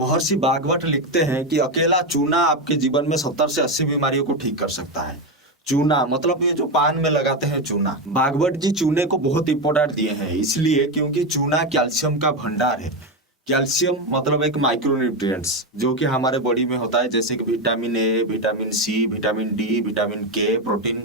महर्षि भागवत लिखते हैं कि अकेला चूना आपके जीवन में 70 से 80 बीमारियों को ठीक कर सकता है। चूना मतलब ये जो पान में लगाते हैं चूना। भागवत जी चूने को बहुत इंपॉर्टेंट दिए हैं, इसलिए क्योंकि चूना कैल्शियम का भंडार है। कैल्शियम मतलब एक माइक्रोन्यूट्रिएंट्स जो कि हमारे बॉडी में होता है, जैसे कि vitamin A, vitamin C, vitamin D, vitamin K, protein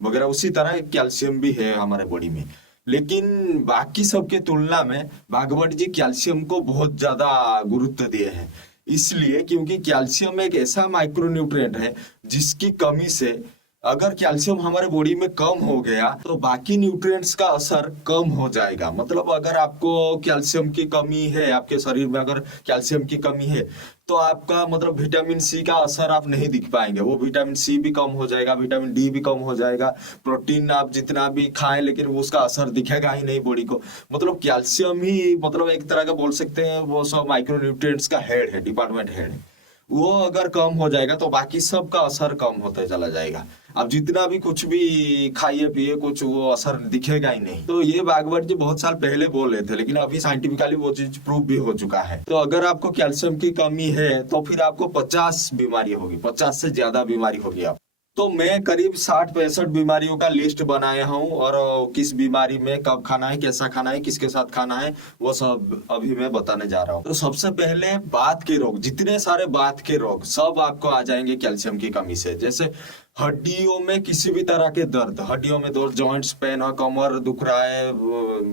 वगैरह, उसी तरह कैल्शियम भी है हमारे बॉडी में। लेकिन बाकी सब के तुलना में भागवत जी कैल्शियम को बहुत ज्यादा गुरुत्व दिए हैं, इसलिए क्योंकि कैल्शियम एक ऐसा माइक्रोन्यूट्रिएंट है जिसकी कमी से अगर कैल्शियम हमारे बॉडी में कम हो गया तो बाकी न्यूट्रिएंट्स का असर कम हो जाएगा। मतलब अगर आपको कैल्शियम की कमी है, आपके शरीर में अगर कैल्शियम की कमी है, तो आपका मतलब विटामिन सी का असर आप नहीं दिख पाएंगे। वो विटामिन सी भी कम हो जाएगा, विटामिन डी भी कम हो जाएगा, प्रोटीन आप जितना भी खाएं लेकिन वो उसका असर दिखेगा ही नहीं बॉडी को। मतलब कैल्शियम ही मतलब एक तरह का बोल सकते हैं वो सब माइक्रोन्यूट्रिएंट्स का हेड है, डिपार्टमेंट हेड है। वो अगर कम हो जाएगा तो बाकी सब का असर कम होता चला जाएगा। अब जितना भी कुछ भी खाइए पिए कुछ वो असर दिखेगा ही नहीं। तो ये भागवत जी बहुत साल पहले बोल रहे थे, लेकिन अभी साइंटिफिकली वो चीज प्रूव भी हो चुका है। तो अगर आपको कैल्शियम की कमी है तो फिर आपको 50 बीमारी होगी, 50 से ज्यादा बीमारी होगी आप। तो मैं करीब 60-65 बीमारियों का लिस्ट बनाया हूँ, और किस बीमारी में कब खाना है, कैसा खाना है, किसके साथ खाना है, वो सब अभी मैं बताने जा रहा हूँ। तो सबसे पहले बात के रोग, जितने सारे बात के रोग सब आपको आ जाएंगे कैल्शियम की कमी से। जैसे हड्डियों में किसी भी तरह के दर्द, हड्डियों में दर्द, जॉइंट्स पेन है, कमर दुख रहा है,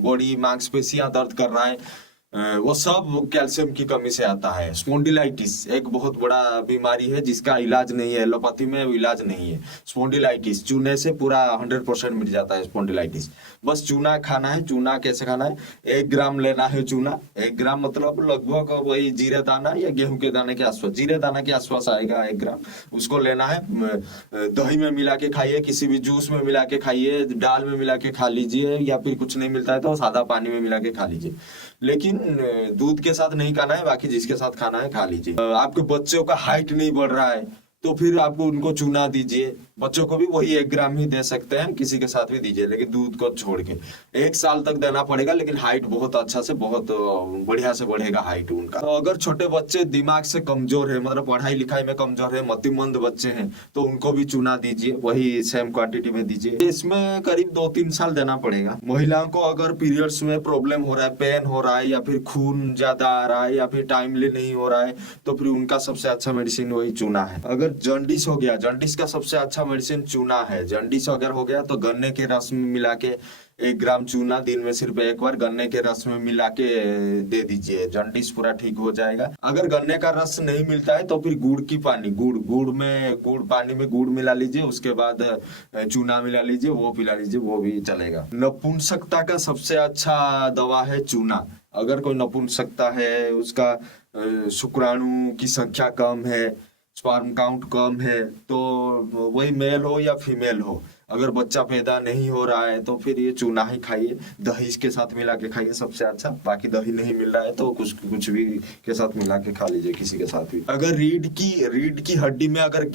बॉडी मांसपेशियां दर्द कर रहा है, वो सब कैल्शियम की कमी से आता है। स्पॉन्डिलाइटिस एक बहुत बड़ा बीमारी है जिसका इलाज नहीं है, एलोपैथी में इलाज नहीं है। स्पॉन्डिलाइटिस चूने से पूरा 100% मिट जाता है स्पॉन्डिलाइटिस। बस चूना खाना है। चूना कैसे खाना है? 1 ग्राम लेना है चूना। 1 ग्राम मतलब लगभग वही जीरे दाना या गेहूं के दाने के आसपास, जीरे दाना के आसपास आएगा 1 ग्राम। उसको लेना है, दही में मिला के खाइए, किसी भी जूस में मिला के खाइए, दाल में मिला के खा लीजिए, या फिर कुछ नहीं मिलता है तो सादा पानी में मिला के खा लीजिए। लेकिन दूध के साथ नहीं खाना है, बाकी जिसके साथ खाना है खा लीजिए। आपके बच्चों का हाइट नहीं बढ़ रहा है तो फिर आपको उनको चूना दीजिए। बच्चों को भी वही 1 ग्राम ही दे सकते हैं, किसी के साथ भी दीजिए, लेकिन दूध को छोड़ के 1 साल तक देना पड़ेगा। लेकिन हाइट बहुत अच्छा से बहुत बढ़िया से बढ़ेगा हाइट उनका। तो अगर छोटे बच्चे दिमाग से कमजोर है, मतलब पढ़ाई लिखाई में कमजोर है, मतिमंद बच्चे हैं, तो उनको भी चूना दीजिए, वही सेम क्वांटिटी में दीजिए। इसमें करीब 2-3 साल देना पड़ेगा। महिलाओं को अगर पीरियड्स में प्रॉब्लम हो रहा है, पेन हो रहा है, या फिर खून ज्यादा आ रहा है, या फिर टाइमली नहीं हो रहा है, तो फिर उनका सबसे अच्छा मेडिसिन वही चूना है। अगर जॉन्डिस हो गया, जॉन्डिस का सबसे अच्छा मेडिसिन चूना है। जॉन्डिस अगर हो गया तो गन्ने के रस में मिला के 1 ग्राम चूना दिन में सिर्फ 1 बार गन्ने के रस में मिला के दे दीजिए, जॉन्डिस पूरा ठीक हो जाएगा। अगर गन्ने का रस नहीं मिलता है तो फिर गुड़ की पानी, गुड़ पानी में गुड़ मिला लीजिए, उसके बाद चूना मिला लीजिए, वो पिला लीजिए, वो भी चलेगा। नपुंसकता का सबसे अच्छा दवा है चूना। अगर कोई नपुंसकता है, उसका शुक्राणु की संख्या कम है, स्पर्म काउंट कम है, तो वही मेल हो या फीमेल हो, अगर बच्चा पैदा नहीं हो रहा है तो फिर ये चूना ही खाइए। दही के साथ मिला के खाइए सबसे अच्छा। बाकी दही नहीं मिल रहा है तो कुछ भी के साथ मिला के खा लीजिए, किसी के साथ भी। अगर रीढ़ की हड्डी में अगर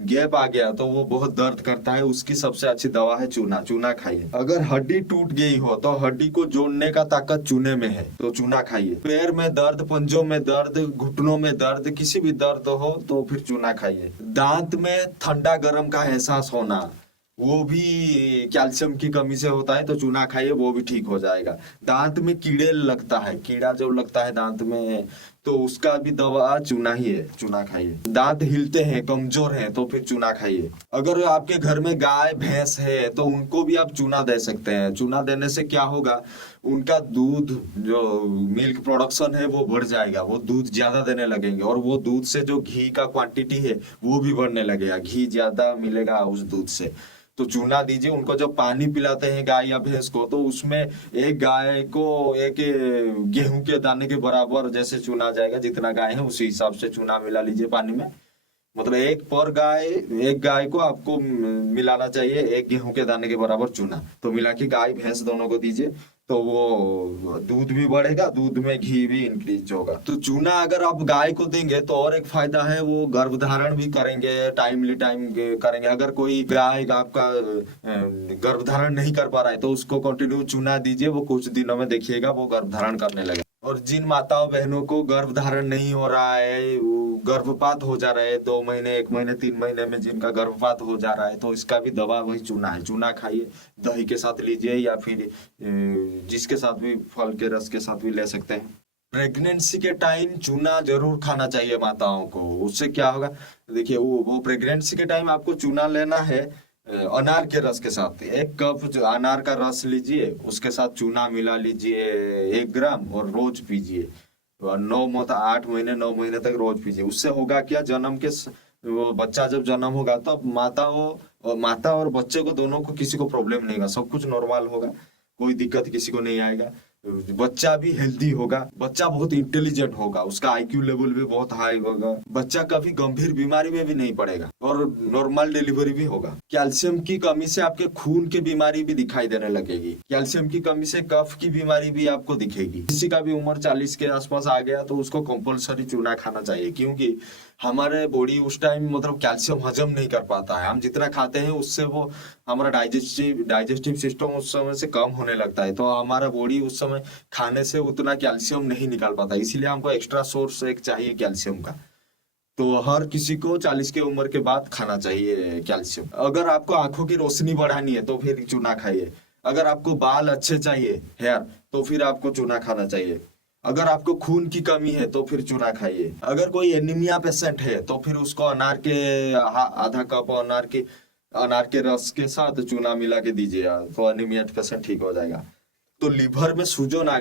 गैप आ गया तो वो बहुत दर्द करता है, उसकी सबसे अच्छी दवा है चूना। चूना खाइए। अगर हड्डी टूट गई हो तो हड्डी को जोड़ने का ताकत चूने में है, तो चूना खाइए। पैर में दर्द, पंजों में दर्द, घुटनों में दर्द, किसी भी दर्द हो तो फिर चूना खाइए। दांत में ठंडा गर्म का एहसास होना, वो भी कैल्शियम की कमी से होता है, तो चूना खाइए, वो भी ठीक हो जाएगा। दांत में कीड़ा जो लगता है दांत में, तो उसका भी दवा चूना ही है, चूना खाइए। दांत हिलते हैं, कमजोर हैं, तो फिर चूना खाइए। अगर आपके घर में गाय भैंस है तो उनको भी आप चूना दे सकते हैं। चूना देने से क्या होगा, उनका दूध जो मिल्क प्रोडक्शन है वो बढ़ जाएगा, वो दूध ज्यादा देने लगेंगे, और वो दूध से जो घी का क्वांटिटी है वो भी बढ़ने लगेगा, घी ज्यादा मिलेगा उस दूध से। तो चूना दीजिए उनको। जब पानी पिलाते हैं गाय या भैंस को, तो उसमें एक गाय को एक गेहूं के दाने के बराबर जैसे चूना जाएगा, जितना गाय है उसी हिसाब से चूना मिला लीजिए पानी में। मतलब एक गाय को आपको मिलाना चाहिए 1 गेहूं के दाने के बराबर चूना। तो मिला के गाय भैंस दोनों को दीजिए, तो वो दूध भी बढ़ेगा, दूध में घी भी इंक्रीज होगा। तो चूना अगर आप गाय को देंगे तो और एक फायदा है, वो गर्भधारण भी करेंगे, टाइम करेंगे। अगर कोई गाय आपका गर्भधारण नहीं कर पा रहा है तो उसको कंटिन्यू चूना दीजिए, वो कुछ दिनों में देखिएगा वो गर्भधारण करने लगे। और जिन माताओं बहनों को गर्भ धारण नहीं हो रहा है, वो गर्भपात हो जा रहा है 2 महीने, 1 महीने, 3 महीने में जिनका गर्भपात हो जा रहा है, तो इसका भी दवा वही चूना है। चूना खाइए, दही के साथ लीजिए या फिर जिसके साथ भी, फल के रस के साथ भी ले सकते हैं। प्रेगनेंसी के टाइम चूना जरूर खाना चाहिए माताओं को। उससे क्या होगा, देखिए वो प्रेगनेंसी के टाइम आपको चूना लेना है अनार के रस के साथ। 1 कप जो अनार का रस लीजिए, उसके साथ चूना मिला लीजिए 1 ग्राम, और रोज पीजिए। और 8 महीने 9 महीने तक रोज पीजिए। उससे होगा क्या, वो बच्चा जब जन्म होगा तब माता और बच्चे को, दोनों को, किसी को प्रॉब्लम नहीं होगा, सब कुछ नॉर्मल होगा, कोई दिक्कत किसी को नहीं आएगा। बच्चा भी हेल्दी होगा, बच्चा बहुत इंटेलिजेंट होगा, उसका आईक्यू लेवल भी बहुत हाई होगा, बच्चा कभी गंभीर बीमारी में भी नहीं पड़ेगा, और नॉर्मल डिलीवरी भी होगा। कैल्शियम की कमी से आपके खून की बीमारी भी दिखाई देने लगेगी। कैल्शियम की कमी से कफ की बीमारी भी आपको दिखेगी। किसी का भी उम्र 40 के आसपास आ गया तो उसको कंपलसरी चूना खाना चाहिए, क्योंकि हमारे बॉडी उस टाइम मतलब कैल्शियम हजम नहीं कर पाता है। हम जितना खाते हैं उससे वो हमारा डाइजेस्टिव सिस्टम उस समय से कम होने लगता है, तो हमारा बॉडी उस समय खाने से उतना कैल्शियम नहीं निकाल पाता। इसीलिए हमको एक्स्ट्रा सोर्स एक चाहिए कैल्शियम का। तो हर किसी को 40 की उम्र के बाद खाना चाहिए कैल्शियम। अगर आपको आंखों की रोशनी बढ़ानी है तो फिर चूना खाइए। अगर आपको बाल अच्छे चाहिए, हेयर, तो फिर आपको चूना खाना चाहिए। अगर आपको खून की कमी है तो फिर चूना खाइए। अगर कोई एनीमिया पेशेंट है तो फिर उसको आधा कप अनार के रस के साथ चूना मिला के दीजिए, तो एनीमिया पेशेंट ठीक हो जाएगा। तो लीवर में सूजन आ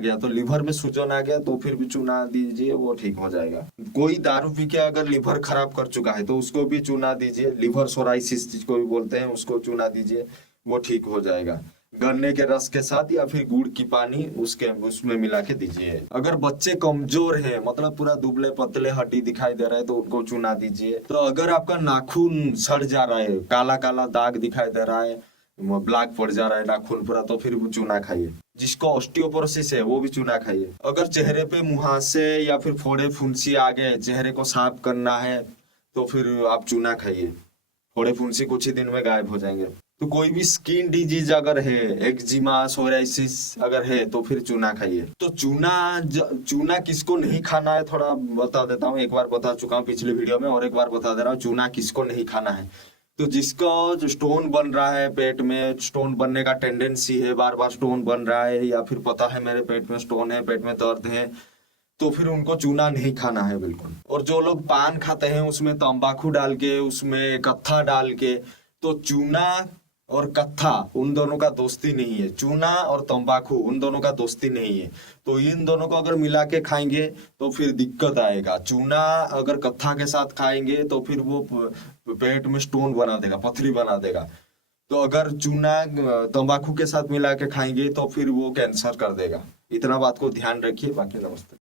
गया तो फिर भी चूना दीजिए, वो ठीक हो जाएगा। कोई दारू पी के अगर लीवर खराब कर चुका है तो उसको भी चूना दीजिए। लीवर सोराइसिस जिसको भी बोलते हैं, उसको चूना दीजिए, वो ठीक हो जाएगा। गन्ने के रस के साथ या फिर गुड़ की पानी उसमें मिला के दीजिए। अगर बच्चे कमजोर है, मतलब पूरा दुबले पतले हड्डी दिखाई दे रहा है, तो उनको चूना दीजिए। तो अगर आपका नाखून सड़ जा रहा है, काला काला दाग दिखाई दे रहा है, ब्लैक पड़ जा रहा है नाखून पूरा, तो फिर वो चूना खाइए। जिसको ऑस्टियोपोरोसिस है वो भी चूना खाइए। अगर चेहरे पे मुहासे या फिर फोड़े फुंसी आ गए, चेहरे को साफ करना है, तो फिर आप चूना खाइए। फोड़े फुंसी कुछ ही दिन में गायब हो जाएंगे। तो कोई भी स्किन डिजीज अगर है, एक्जिमा, सोराइसिस अगर है, तो फिर चूना खाइए। तो चूना किसको नहीं खाना है थोड़ा बता देता हूँ। एक बार बता चुका हूँ पिछले वीडियो में, और एक बार बता दे रहा हूँ। चूना किसको नहीं खाना है, तो जिसका जो स्टोन बन रहा है पेट में, स्टोन बनने का टेंडेंसी है, बार बार स्टोन बन रहा है, या फिर पता है मेरे पेट में स्टोन है, पेट में दर्द है, तो फिर उनको चूना नहीं खाना है बिल्कुल। और जो लोग पान खाते हैं उसमें तंबाकू डाल के, उसमें कत्था डाल के, तो चूना और कत्था उन दोनों का दोस्ती नहीं है। चूना और तंबाकू उन दोनों का दोस्ती नहीं है। तो इन दोनों को अगर मिला के खाएंगे तो फिर दिक्कत आएगा। चूना अगर कत्था के साथ खाएंगे तो फिर वो पेट में स्टोन बना देगा, पथरी बना देगा। तो अगर चूना तंबाकू के साथ मिला के खाएंगे तो फिर वो कैंसर कर देगा। इतना बात को ध्यान रखिए। बाकी नमस्ते।